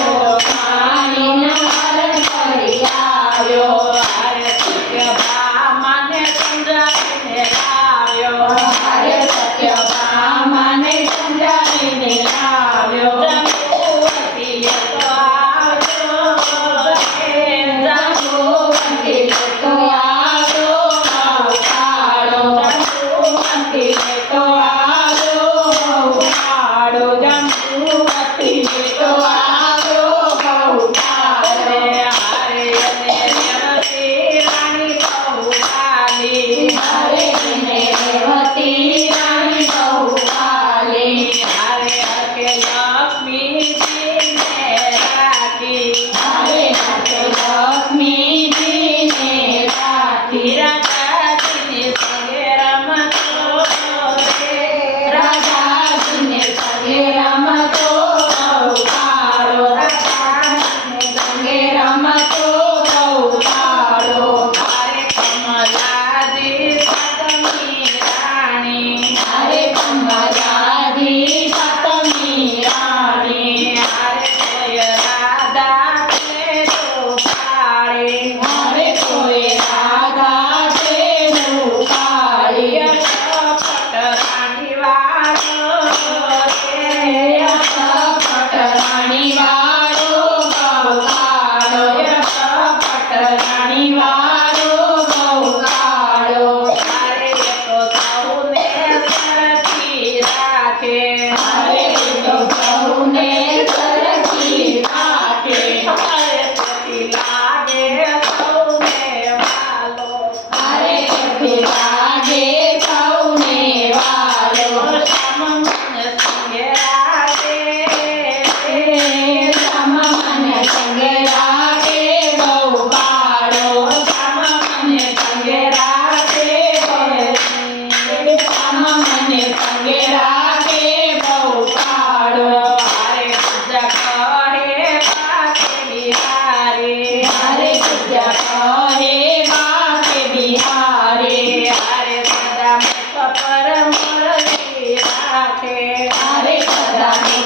Oh.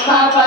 Papa.